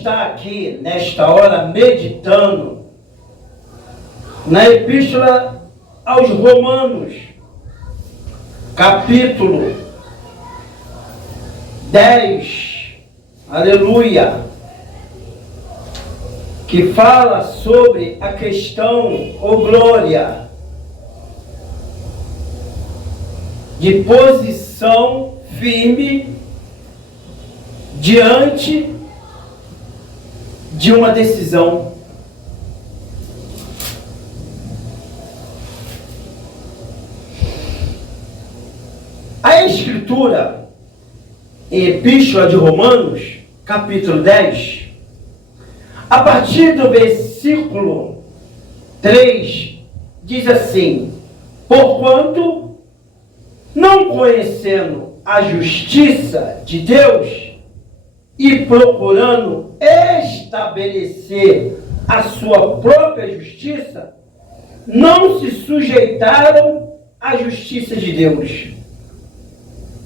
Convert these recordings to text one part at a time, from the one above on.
estar aqui, nesta hora, meditando na Epístola aos Romanos, capítulo 10, aleluia, que fala sobre a questão, glória, de posição firme diante de uma decisão. A Escritura, em Epístola de Romanos, capítulo 10, a partir do versículo 3, diz assim: porquanto, não conhecendo a justiça de Deus e procurando estabelecer a sua própria justiça, não se sujeitaram à justiça de Deus.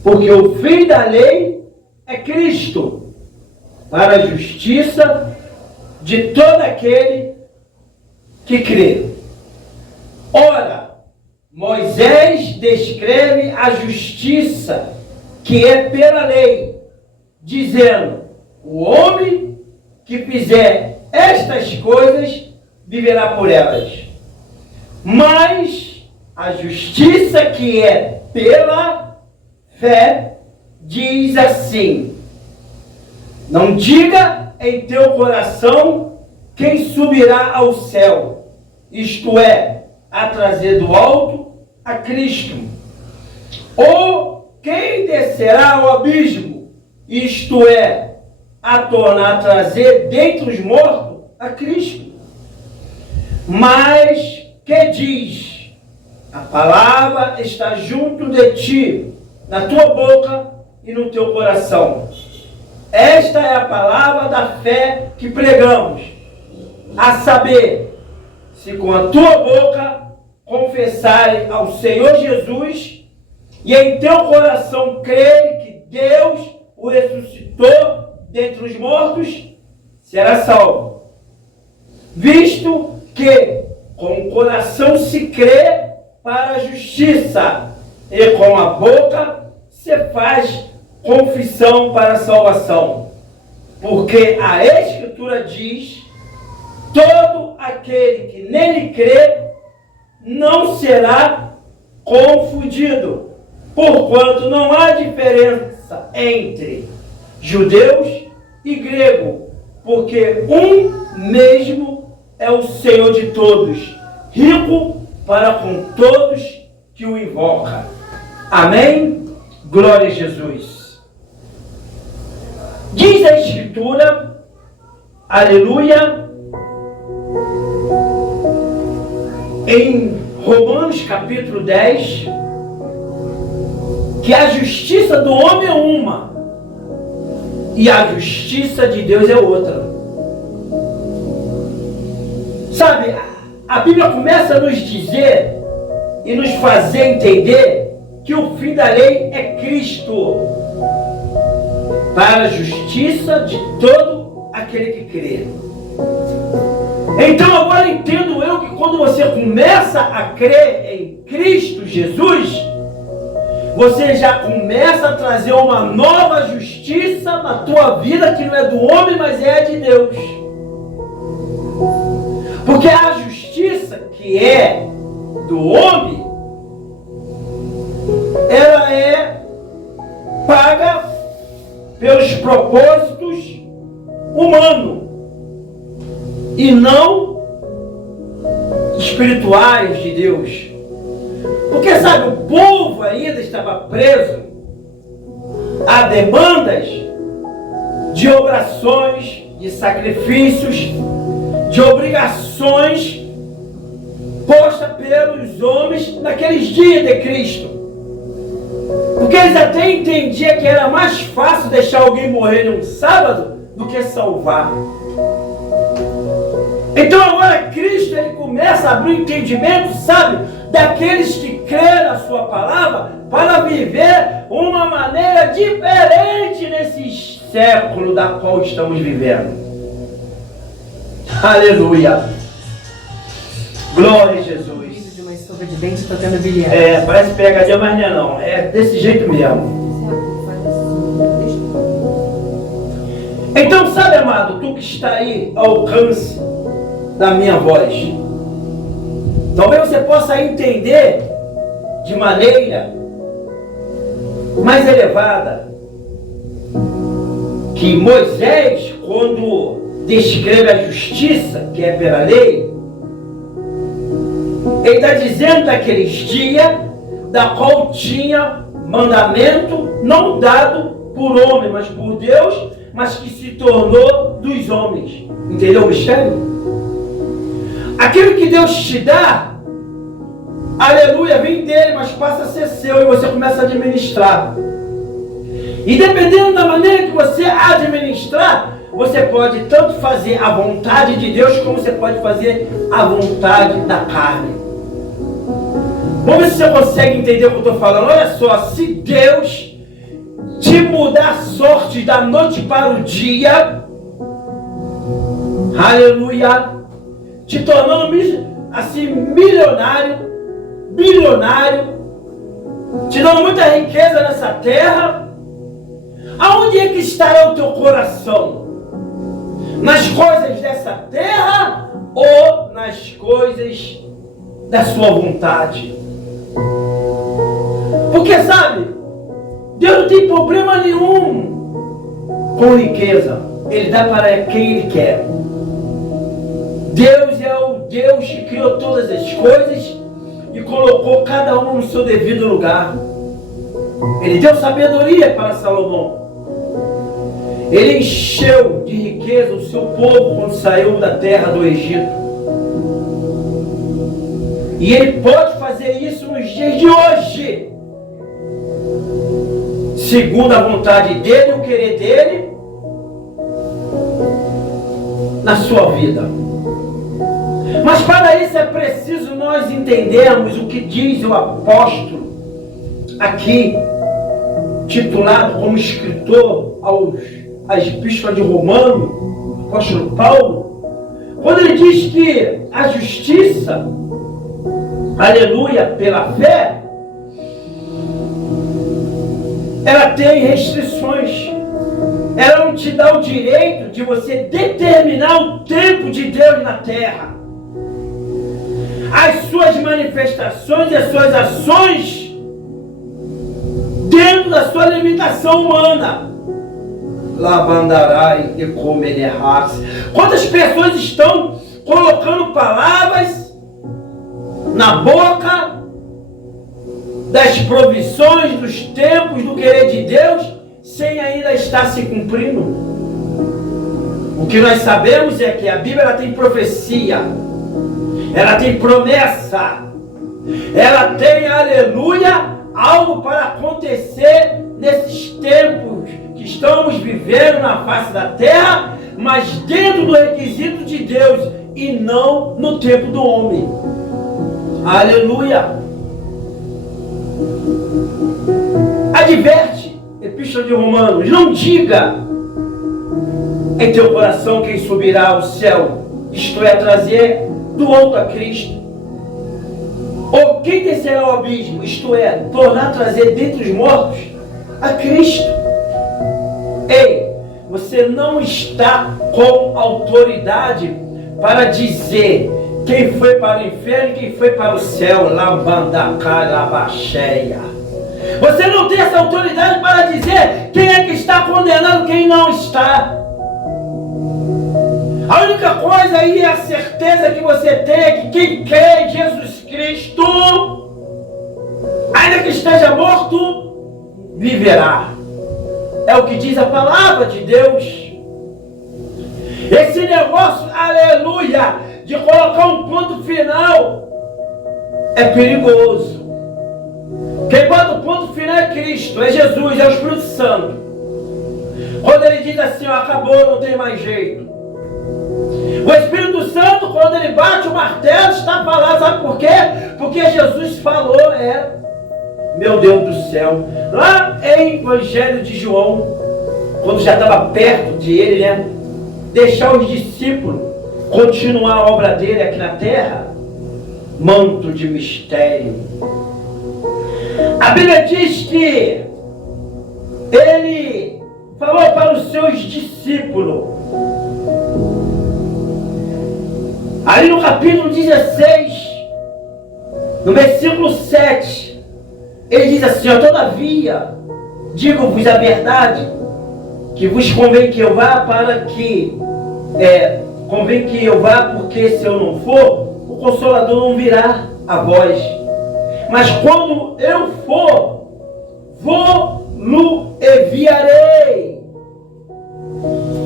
Porque o fim da lei é Cristo, para a justiça de todo aquele que crê. Ora, Moisés descreve a justiça que é pela lei, dizendo: o homem que fizer estas coisas viverá por elas. Mas a justiça que é pela fé diz assim: não diga em teu coração quem subirá ao céu, isto é, a trazer do alto a Cristo, ou quem descerá ao abismo, isto é, a tornar a trazer dentre os mortos a Cristo. Mas que diz: a palavra está junto de ti, na tua boca e no teu coração. Esta é a palavra da fé que pregamos, a saber, se com a tua boca confessares ao Senhor Jesus e em teu coração crer que Deus o ressuscitou dentre os mortos, será salvo. Visto que com o coração se crê para a justiça e com a boca se faz confissão para a salvação. Porque a Escritura diz: todo aquele que nele crê não será confundido, porquanto não há diferença entre judeus e grego, porque um mesmo é o Senhor de todos, rico para com todos que o invocam. Amém? Glória a Jesus. Diz a Escritura, aleluia, em Romanos capítulo 10, que a justiça do homem é uma e a justiça de Deus é outra. Sabe, a Bíblia começa a nos dizer e nos fazer entender que o fim da lei é Cristo, para a justiça de todo aquele que crê. Então agora entendo eu que quando você começa a crer em Cristo Jesus, você já começa a trazer uma nova justiça na tua vida, que não é do homem, mas é de Deus. Porque a justiça que é do homem, ela é paga pelos propósitos humanos e não espirituais de Deus. Porque, sabe, o povo ainda estava preso a demandas de orações, de sacrifícios, de obrigações postas pelos homens naqueles dias de Cristo. Porque eles até entendiam que era mais fácil deixar alguém morrer num sábado do que salvar. Então agora Cristo, ele começa a abrir o entendimento, sabe, daqueles que creem na sua palavra, para viver uma maneira diferente nesse século da qual estamos vivendo. Aleluia. Glória a Jesus. De uma escova de dente tocando bilhar. Parece pegadinha, mas não é não. É desse jeito mesmo. Então, sabe, amado, tu que está aí ao alcance da minha voz, talvez você possa entender de maneira mais elevada que Moisés, quando descreve a justiça, que é pela lei, ele está dizendo daqueles dias da qual tinha mandamento não dado por homem, mas por Deus, mas que se tornou dos homens. Entendeu o mistério? Aquilo que Deus te dá, aleluia, vem dele, mas passa a ser seu e você começa a administrar. E dependendo da maneira que você administrar, você pode tanto fazer a vontade de Deus, como você pode fazer a vontade da carne. Vamos ver se você consegue entender o que eu estou falando. Olha só, se Deus te mudar a sorte da noite para o dia, aleluia, te tornando assim milionário, bilionário, te dando muita riqueza nessa terra, aonde é que estará o teu coração? Nas coisas dessa terra ou nas coisas da sua vontade? Porque sabe, Deus não tem problema nenhum com riqueza. Ele dá para quem Ele quer. Deus é o Deus que criou todas as coisas e colocou cada uma no seu devido lugar. Ele deu sabedoria para Salomão. Ele encheu de riqueza o seu povo quando saiu da terra do Egito. E Ele pode fazer isso nos dias de hoje, segundo a vontade dele, o querer dele, na sua vida. Mas para isso é preciso nós entendermos o que diz o apóstolo, aqui, titulado como escritor às epístolas de Romano, apóstolo Paulo, quando ele diz que a justiça, aleluia, pela fé, ela tem restrições. Ela não te dá o direito de você determinar o tempo de Deus na terra. As suas manifestações e as suas ações dentro da sua limitação humana. Labandarai e comerás. Quantas pessoas estão colocando palavras na boca das provisões, dos tempos, do querer de Deus, sem ainda estar se cumprindo? O que nós sabemos é que a Bíblia ela tem profecia, ela tem promessa, ela tem, aleluia, algo para acontecer nesses tempos que estamos vivendo na face da terra, mas dentro do requisito de Deus e não no tempo do homem. Aleluia. Adverte, Epístola de Romanos, não diga em teu coração quem subirá ao céu, isto é, trazer do alto a Cristo, ou quem descerá ao abismo, isto é, tornar a trazer dentre os mortos a Cristo. Ei, você não está com autoridade para dizer quem foi para o inferno e quem foi para o céu. Lambandacarabasheia. Você não tem essa autoridade para dizer quem é que está condenado e quem não está. A única coisa aí é a certeza que você tem é que quem crê em Jesus Cristo, ainda que esteja morto, viverá. É o que diz a palavra de Deus. Esse negócio, aleluia, de colocar um ponto final é perigoso. Quem bota o ponto final é Cristo, é Jesus, é o Espírito Santo. Quando ele diz assim, ó, acabou, não tem mais jeito. O Espírito Santo, quando ele bate o martelo, está falando, sabe por quê? Porque Jesus falou, meu Deus do céu, lá em Evangelho de João, quando já estava perto de ele, deixar os discípulos continuar a obra dele aqui na terra? Manto de mistério. A Bíblia diz que ele falou para os seus discípulos, ali no capítulo 16, no versículo 7, ele diz assim: todavia, digo-vos a verdade, que vos convém que eu vá convém que eu vá, porque se eu não for, o Consolador não virá a vós. Mas quando eu for, vou-lo enviarei.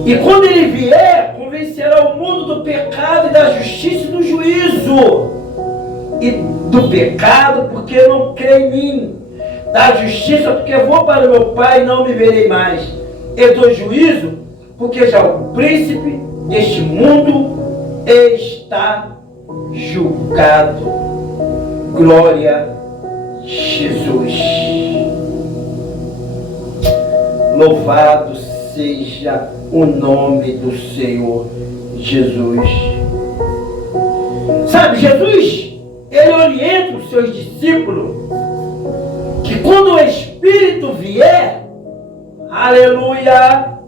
E quando ele vier, convencerá o mundo do pecado e da justiça e do juízo. E do pecado, porque não crê em mim. Da justiça, porque vou para o meu Pai e não me verei mais. E do juízo, porque já o príncipe deste mundo está julgado. Glória a Jesus. Louvado seja o nome do Senhor Jesus. Sabe, Jesus, ele orienta os seus discípulos que quando o Espírito vier, aleluia,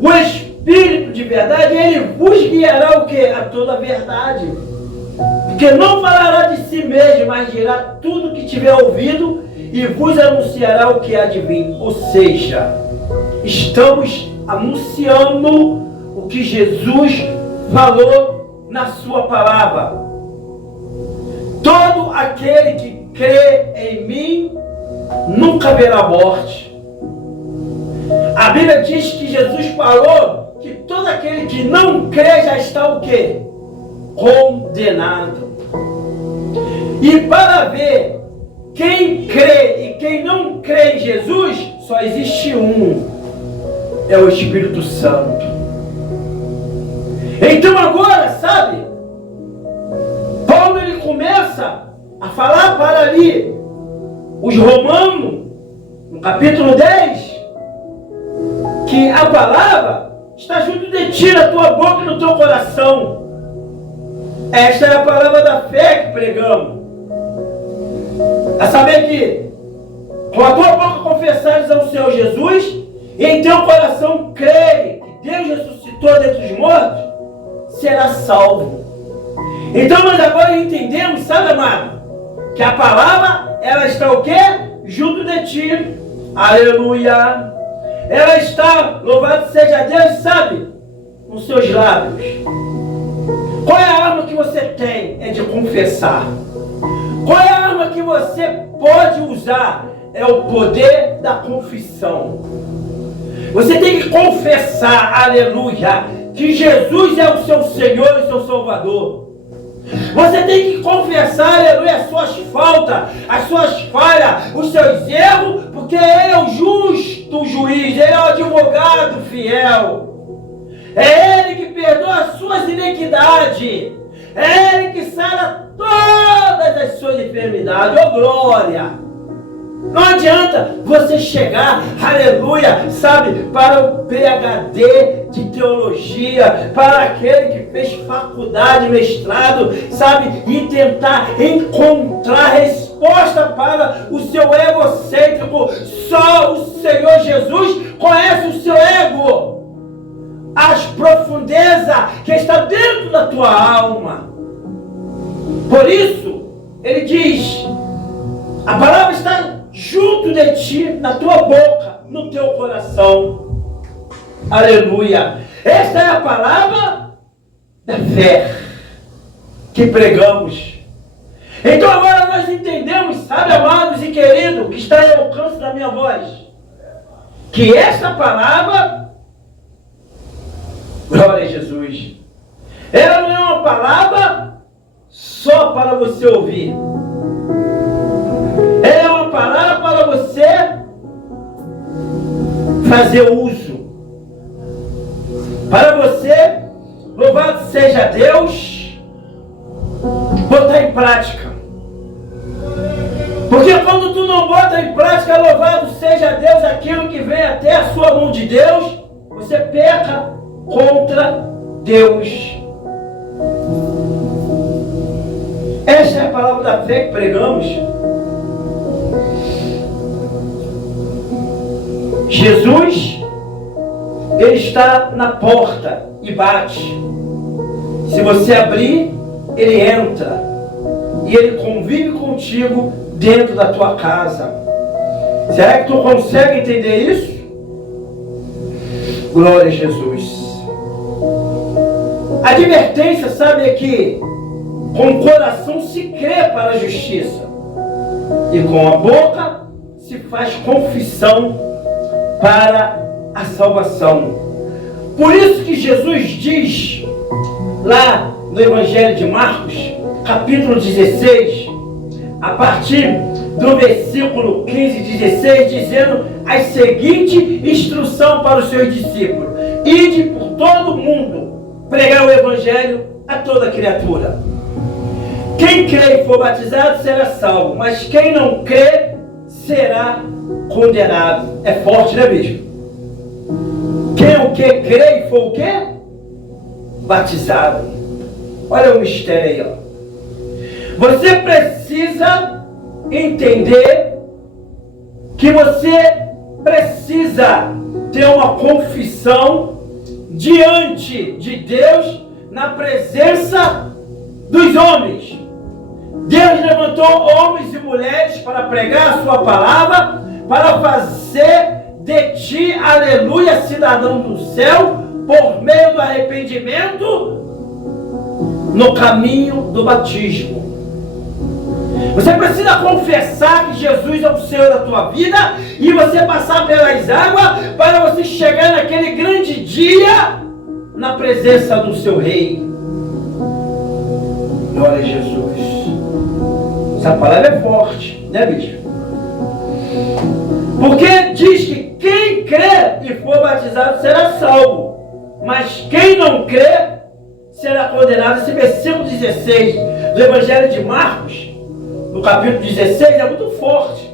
o Espírito de verdade, ele vos guiará o quê? A toda a verdade. Porque não falará de si mesmo, mas dirá tudo que tiver ouvido e vos anunciará o que há de vir. Ou seja, estamos anunciando o que Jesus falou na sua palavra. Todo aquele que crê em mim nunca verá morte. A Bíblia diz que Jesus falou que todo aquele que não crê já está o quê? Condenado. E para ver quem crê e quem não crê em Jesus, só existe um: é o Espírito Santo. Então agora, sabe, Paulo ele começa a falar para ali os romanos, no capítulo 10, que a palavra está junto de ti, na tua boca e no teu coração. Esta é a palavra da fé que pregamos. A saber que com a tua boca confessares ao Senhor Jesus e em teu coração crê que Deus ressuscitou dentre os mortos, será salvo. Então nós agora entendemos, sabe, amado, que a palavra, ela está o quê? Junto de ti. Aleluia. Ela está, louvado seja Deus, sabe, nos seus lábios. Qual é a arma que você tem? É de confessar. Qual é a arma que você pode usar? É o poder da confissão. Você tem que confessar, aleluia, que Jesus é o seu Senhor e seu Salvador. Você tem que confessar, aleluia, as suas faltas, as suas falhas, os seus erros, porque Ele é o justo juiz, Ele é o advogado fiel. É Ele que perdoa as suas iniquidades. É Ele que sara todas as suas enfermidades. Oh, glória! Não adianta você chegar, aleluia, sabe, para o PhD de teologia, para aquele que fez faculdade, mestrado, sabe, e tentar encontrar resposta para o seu egocêntrico. Só o Senhor Jesus conhece o seu ego, as profundezas que está dentro da tua alma. Por isso, ele diz, a palavra está junto de ti, na tua boca, no teu coração. Aleluia. Esta é a palavra da fé que pregamos. Então agora nós entendemos, sabe, amados e queridos, que está ao alcance da minha voz, que esta palavra, glória a Jesus, ela não é uma palavra só para você ouvir. É uma palavra para você fazer uso. Para você, louvado seja Deus, botar em prática. Porque quando tu não bota em prática, louvado seja Deus, aquilo que vem até a sua mão de Deus, você peca contra Deus. Esta é a palavra da fé que pregamos. Jesus, ele está na porta e bate. Se você abrir, ele entra. E ele convive contigo dentro da tua casa. Será que tu consegue entender isso? Glória a Jesus. A advertência, sabe, é que com o coração se crê para a justiça. E com a boca se faz confissão para a salvação. Por isso que Jesus diz lá no Evangelho de Marcos, capítulo 16, a partir do versículo 15 e 16, dizendo a seguinte instrução para os seus discípulos: ide por todo o mundo, pregar o Evangelho a toda criatura. Quem crê e for batizado será salvo, mas quem não crê será condenado. É forte, né, bicho? Quem o que crê e for o quê? Batizado. Olha o mistério aí, ó. Você precisa entender que você precisa ter uma confissão diante de Deus, na presença dos homens. Deus levantou homens e mulheres para pregar a sua palavra, para fazer de ti, aleluia, cidadão do céu, por meio do arrependimento no caminho do batismo. Você precisa confessar que Jesus é o Senhor da tua vida e você passar pelas águas para você chegar naquele grande dia na presença do seu Rei. Glória a Jesus. Essa palavra é forte, né, bicho? Porque diz que quem crê e for batizado será salvo, mas quem não crê será condenado. Esse versículo 16 do Evangelho de Marcos, no capítulo 16, é muito forte.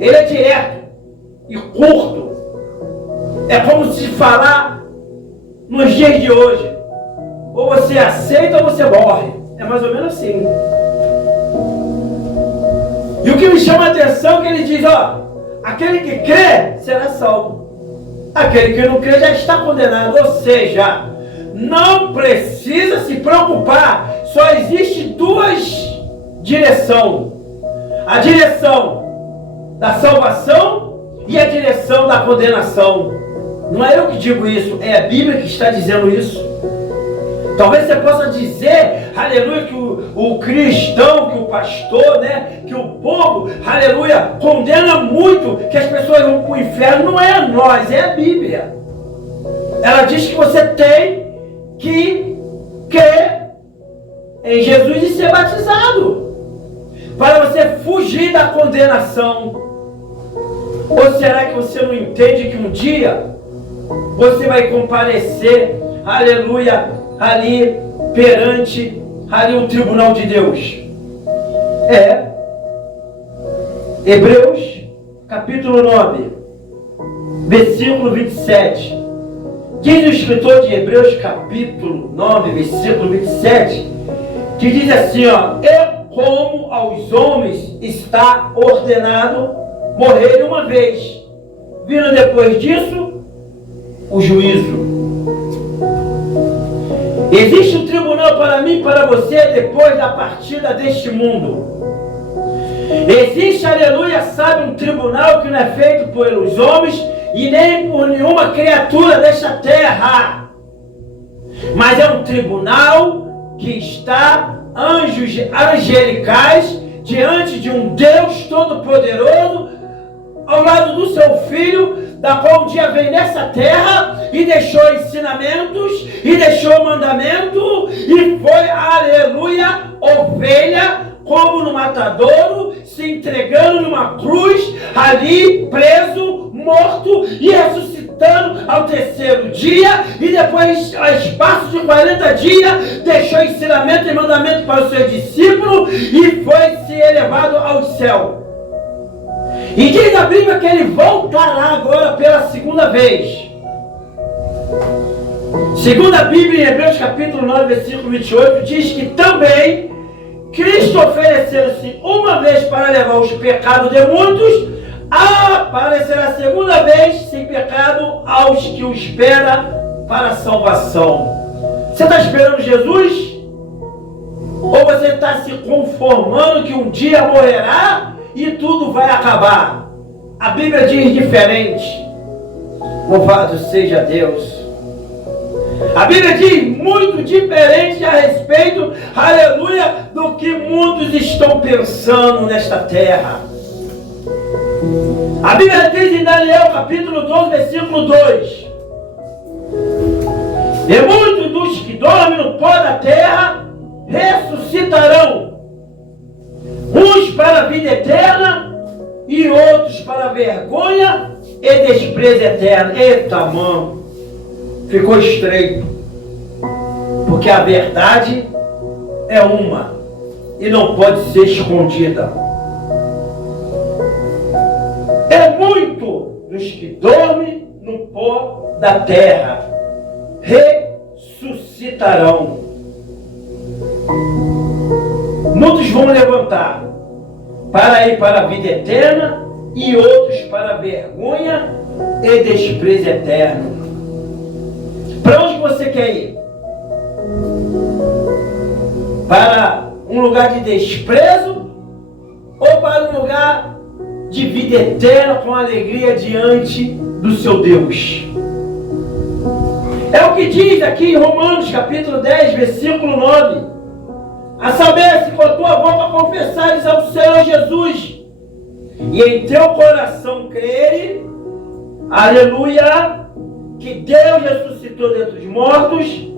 Ele é direto e curto. É como se falar nos dias de hoje: ou você aceita ou você morre. É mais ou menos assim. E o que me chama a atenção é que ele diz, ó, aquele que crê será salvo, aquele que não crê já está condenado. Ou seja, não precisa se preocupar. Só existe duas direções: a direção da salvação e a direção da condenação. Não é eu que digo isso, é a Bíblia que está dizendo isso. Talvez você possa dizer, aleluia, que o cristão, que o pastor, né, que o povo, aleluia, condena muito, que as pessoas vão para o inferno. Não é nós, é a Bíblia. Ela diz que você tem que crer em Jesus e ser batizado, para você fugir da condenação. Ou será que você não entende que um dia você vai comparecer, aleluia, ali perante ali o tribunal de Deus? É Hebreus capítulo 9, versículo 27. Diz o escritor de Hebreus capítulo 9, versículo 27, que diz assim, ó: e como aos homens está ordenado morrer uma vez, vindo depois disso o juízo. Existe um tribunal para mim e para você depois da partida deste mundo. Existe, aleluia, sabe, um tribunal que não é feito pelos homens e nem por nenhuma criatura desta terra, mas é um tribunal que está anjos angelicais diante de um Deus todo-poderoso, ao lado do seu Filho, da qual um dia veio nessa terra e deixou ensinamentos, e deixou mandamento, e foi, aleluia, ovelha, como no matadouro, se entregando numa cruz, ali preso, morto e ressuscitando ao terceiro dia, e depois, a espaço de 40 dias, deixou ensinamento e mandamento para os seus discípulos e foi se elevado ao céu. E diz a Bíblia que ele voltará agora pela segunda vez. Segundo a Bíblia, em Hebreus capítulo 9, versículo 28, diz que também Cristo ofereceu-se uma vez para levar os pecados de muitos, aparecerá a segunda vez sem pecado aos que o esperam para a salvação. Você está esperando Jesus? Ou você está se conformando que um dia morrerá e tudo vai acabar? A Bíblia diz diferente. Louvado seja Deus. A Bíblia diz muito diferente a respeito, aleluia, do que muitos estão pensando nesta terra. A Bíblia diz em Daniel capítulo 12, versículo 2: e muitos dos que dormem no pó da terra ressuscitarão, uns para a vida eterna e outros para a vergonha e desprezo eterno. Eita, mano, ficou estreito, porque a verdade é uma e não pode ser escondida. É muito dos que dormem no pó da terra ressuscitarão. Muitos vão levantar para ir para a vida eterna e outros para a vergonha e desprezo eterno. Para onde você quer ir? Para um lugar de desprezo ou para um lugar de vida eterna com alegria diante do seu Deus? É o que diz aqui em Romanos capítulo 10, versículo 9. A saber, se com a tua boca confessares ao Senhor Jesus e em teu coração creres, aleluia, que Deus ressuscitou dentre os mortos,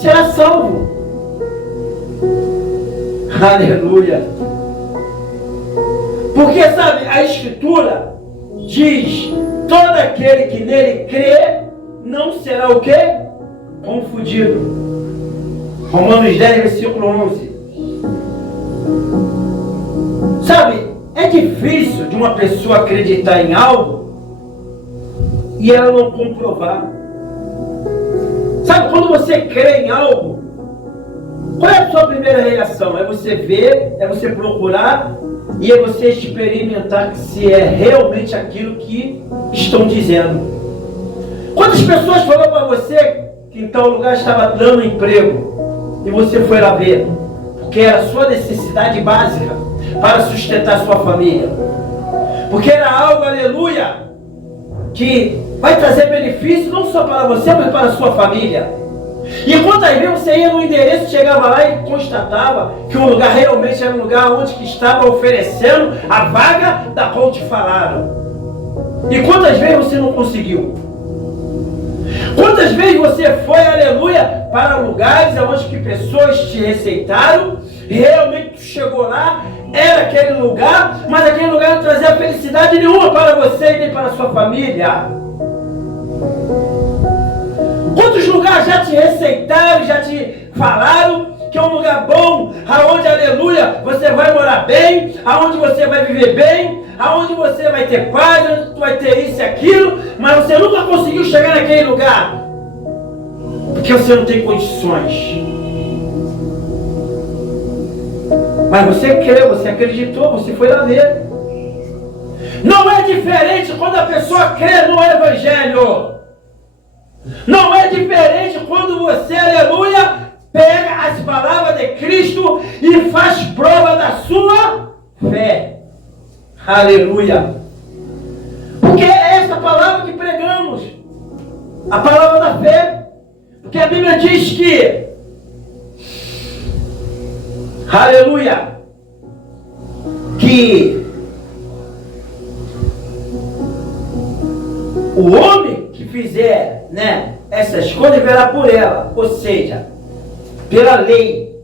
será salvo. Aleluia. Porque, sabe, a Escritura diz: todo aquele que nele crê não será o quê? Confundido. Romanos 10, versículo 11. Sabe, é difícil de uma pessoa acreditar em algo e ela não comprovar. Sabe, quando você crê em algo, qual é a sua primeira reação? É você ver, é você procurar e é você experimentar se é realmente aquilo que estão dizendo. Quantas pessoas falaram para você que em tal lugar estava dando emprego e você foi lá ver, porque era a sua necessidade básica para sustentar sua família, porque era algo, aleluia, que vai trazer benefício não só para você, mas para a sua família. E quantas vezes você ia no endereço, chegava lá e constatava que o lugar realmente era um lugar onde que estava oferecendo a vaga da qual te falaram? E quantas vezes você não conseguiu? Quantas vezes você foi, aleluia, para lugares onde que pessoas te receitaram, e realmente tu chegou lá, era aquele lugar, mas aquele lugar não trazia felicidade nenhuma para você e nem para a sua família? Quantos lugares já te receitaram, já te falaram que é um lugar bom, aonde, aleluia, você vai morar bem, aonde você vai viver bem, aonde você vai ter paz, onde tu vai ter isso e aquilo, mas você nunca conseguiu chegar naquele lugar, porque você não tem condições. Mas você creu, você acreditou, você foi lá ver. Não é diferente quando a pessoa crê no Evangelho. Não é diferente quando você, aleluia, pega as palavras de Cristo e faz prova da sua fé. Aleluia. Porque é essa palavra que pregamos, a palavra da fé. Porque a Bíblia diz que, aleluia, que o homem que fizer, né, essas coisas verá por ela, ou seja, pela lei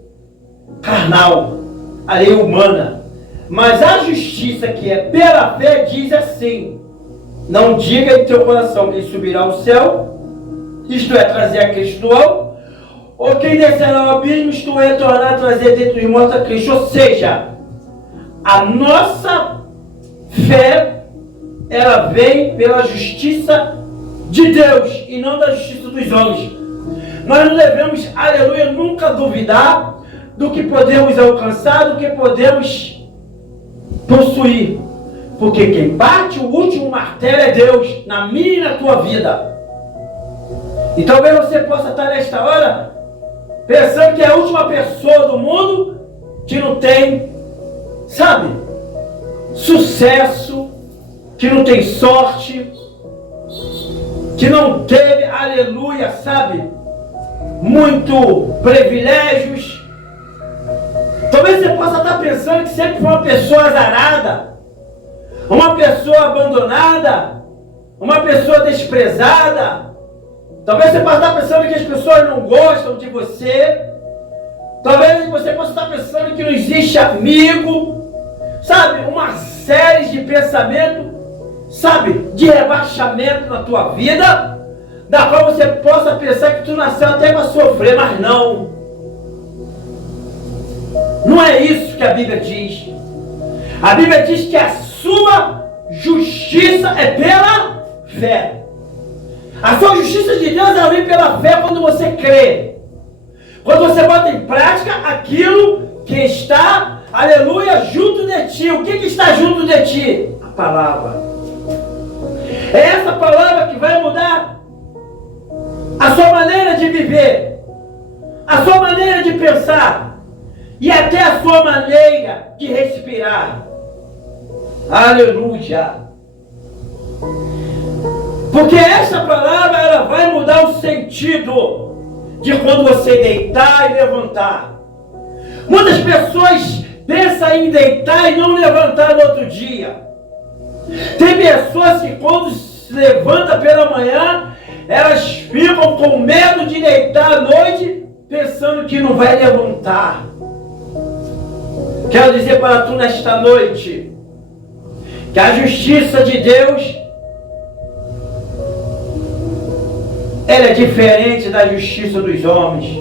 carnal, a lei humana. Mas a justiça que é pela fé diz assim: não diga em teu coração quem subirá ao céu, isto é, trazer a Cristo do alto, ou quem descerá ao abismo, isto é, tornar a trazer dentro de morto a Cristo. Ou seja, a nossa fé, ela vem pela justiça de Deus e não da justiça dos homens. Nós não devemos, aleluia, nunca duvidar do que podemos alcançar, do que podemos possuir. Porque quem bate o último martelo é Deus, na minha e na tua vida. E talvez você possa estar nesta hora pensando que é a última pessoa do mundo que não tem, sabe, sucesso, que não tem sorte, que não teve, aleluia, sabe, muito privilégios. Talvez você possa estar pensando que sempre foi uma pessoa azarada, uma pessoa abandonada, uma pessoa desprezada. Talvez você possa estar pensando que as pessoas não gostam de você. Talvez você possa estar pensando que não existe amigo. Sabe, uma série de pensamentos, sabe, de rebaixamento na tua vida, da qual você possa pensar que tu nasceu até para sofrer, mas não. Não é isso que a Bíblia diz. A Bíblia diz que a sua justiça é pela fé. A sua justiça de Deus ela vem pela fé quando você crê. Quando você bota em prática aquilo que está, aleluia, junto de ti. O que está junto de ti? A palavra. É essa palavra que vai mudar a sua maneira de viver, a sua maneira de pensar e até a sua maneira de respirar. Aleluia. Porque essa palavra ela vai mudar o sentido de quando você deitar e levantar. Muitas pessoas pensam em deitar e não levantar no outro dia. Tem pessoas que quando se levantam pela manhã, elas ficam com medo de deitar à noite, pensando que não vai levantar. Quero dizer para tu nesta noite, que a justiça de Deus ela é diferente da justiça dos homens.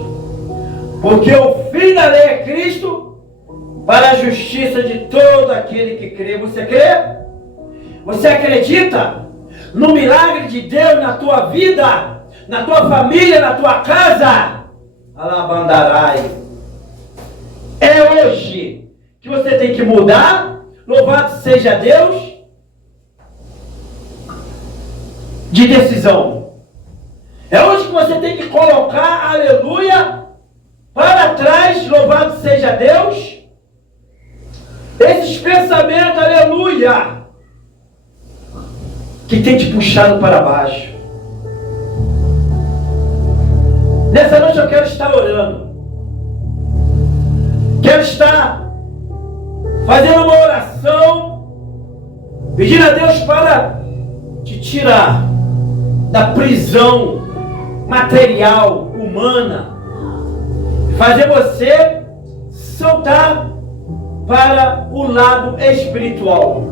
Porque o fim da lei é Cristo para a justiça de todo aquele que crê. Você crê? Você acredita no milagre de Deus na tua vida, na tua família, na tua casa? Alabandarai. É hoje que você tem que mudar. Louvado seja Deus. De decisão. É hoje que você tem que colocar, aleluia, para trás, louvado seja Deus, esses pensamentos, aleluia, que tem te puxado para baixo. Nessa noite eu quero estar orando. Quero estar fazendo uma oração, pedindo a Deus para te tirar da prisão material, humana, fazer você soltar para o lado espiritual.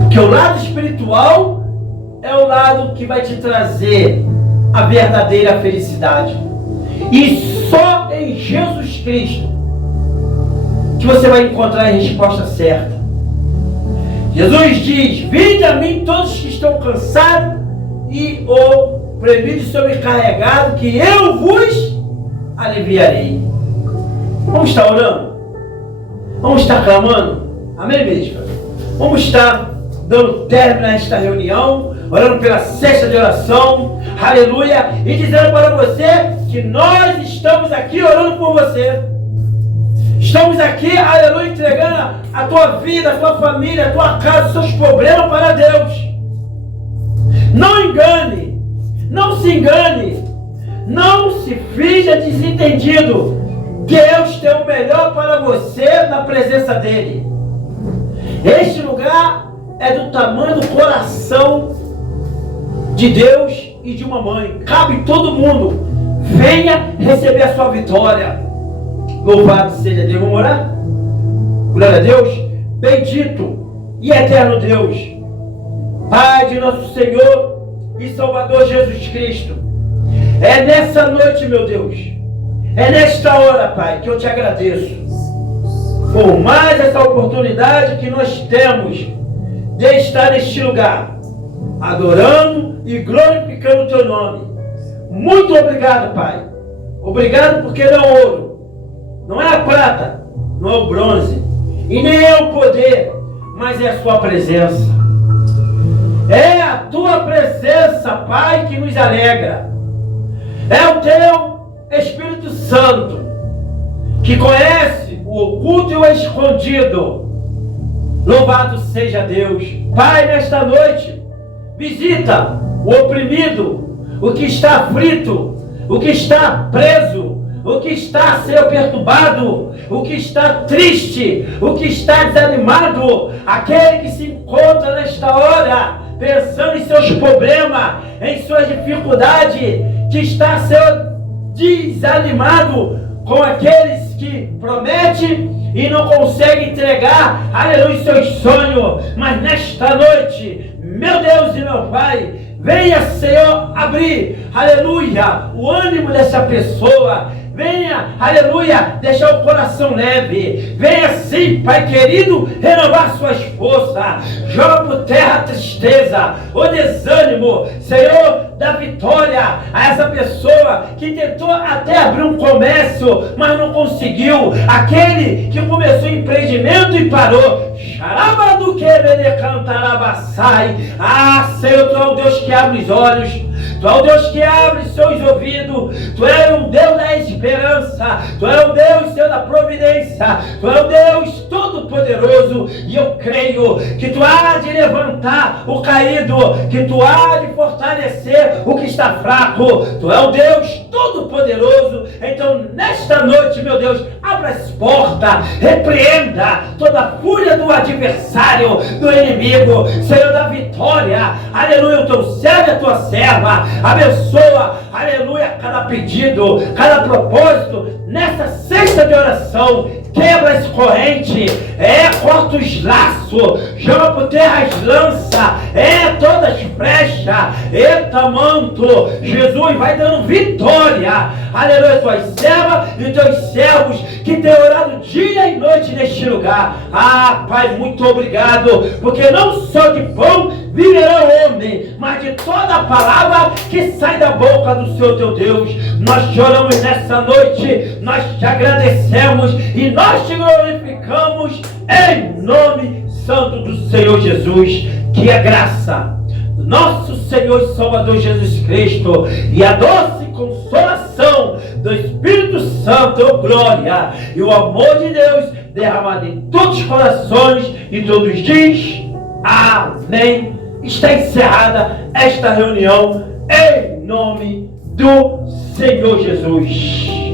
Porque o lado espiritual é o lado que vai te trazer a verdadeira felicidade. E só em Jesus Cristo que você vai encontrar a resposta certa. Jesus diz: vinde a mim todos que estão cansados e oprimidos e sobrecarregados, que eu vos aliviarei. Vamos estar orando? Vamos estar clamando? Amém, mesmo? Vamos estar dando término a esta reunião, orando pela cesta de oração, aleluia, e dizendo para você que nós estamos aqui orando por você. Estamos aqui, aleluia, entregando a tua vida, a tua família, a tua casa, os seus problemas para Deus. Não engane, não se engane, não se finja desentendido. Deus tem o melhor para você na presença dEle. Este lugar é do tamanho do coração de Deus e de uma mãe. Cabe todo mundo. Venha receber a sua vitória. Louvado seja Deus. Vamos orar? Glória a Deus. Bendito e eterno Deus, Pai de nosso Senhor e Salvador Jesus Cristo. É nessa noite, meu Deus, é nesta hora, Pai, que eu te agradeço por mais essa oportunidade que nós temos de estar neste lugar, adorando e glorificando o Teu nome. Muito obrigado, Pai. Obrigado porque não ouro, não é a prata, não é o bronze, e nem é o poder, mas é a sua presença. É a tua presença, Pai, que nos alegra. É o teu Espírito Santo, que conhece o oculto e o escondido. Louvado seja Deus. Pai, nesta noite, visita o oprimido, o que está aflito, o que está preso, o que está, Senhor, perturbado, o que está triste, o que está desanimado, aquele que se encontra nesta hora pensando em seus problemas, em suas dificuldades, que está, Senhor, desanimado com aqueles que prometem e não conseguem entregar, aleluia, seus sonhos. Mas nesta noite, meu Deus e meu Pai, venha, Senhor, abrir, aleluia, o ânimo dessa pessoa. Venha, aleluia, deixar o coração leve. Venha sim, Pai querido, renovar suas forças. Joga por terra a tristeza, o desânimo, Senhor, da vitória a essa pessoa que tentou até abrir um comércio, mas não conseguiu. Aquele que começou empreendimento e parou. Xarabadu querer cantarabassai. Ah, Senhor, tu é o Deus que abre os olhos. Tu é o Deus que abre seus ouvidos. Tu é o Deus da esperança. Tu é o Deus, Senhor, da providência. Tu é o Deus todo-poderoso. E eu creio que tu há de levantar o caído, que tu há de fortalecer o que está fraco. Tu é o Deus todo-poderoso. Então, nesta noite, meu Deus, abra as portas, repreenda toda a fúria do adversário, do inimigo. Senhor, da vitória. Aleluia, o teu servo e a tua serva. Abençoa, aleluia, cada pedido, cada propósito, nessa sexta de oração. Quebra as correntes, corta os laços, joga por terra as lanças, todas as brechas, manto. Jesus vai dando vitória, aleluia, tuas servas e teus servos que têm orado dia e noite neste lugar. Ah, Pai, muito obrigado, porque não só de pão viverá o homem, mas de toda a palavra que sai da boca do Senhor teu Deus. Nós choramos nessa noite, nós te agradecemos e nós te glorificamos em nome santo do Senhor Jesus. Que a graça do nosso Senhor e Salvador Jesus Cristo e a doce consolação do Espírito Santo, oh glória, e o amor de Deus derramado em todos os corações, e todos diz amém. Está encerrada esta reunião em nome do Senhor Jesus.